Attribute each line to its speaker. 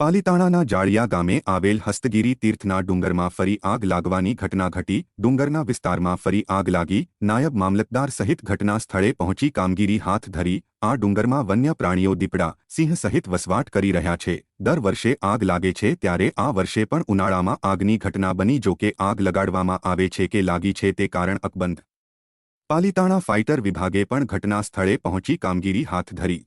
Speaker 1: પાલીતાણાના જાળિયા ગામે આવેલ હસ્તગીરી તીર્થના ડુંગરમાં ફરી આગ લાગવાની ઘટના ઘટી. ડુંગરના વિસ્તારમાં ફરી આગ લાગી. નાયબ મામલતદાર સહિત ઘટના સ્થળે પહોંચી કામગીરી હાથ ધરી. આ ડુંગરમાં વન્ય પ્રાણીઓ દીપડા, સિંહ સહિત વસવાટ કરી રહ્યા છે. દર વર્ષે આગ લાગે છે ત્યારે આ વર્ષે પણ ઉનાળામાં આગની ઘટના બની જોકે આગ લગાડવામાં આવે છે કે લાગી છે તે કારણ અકબંધ. પાલીતાણા ફાઇટર વિભાગે પણ ઘટના સ્થળે પહોંચી કામગીરી હાથ ધરી.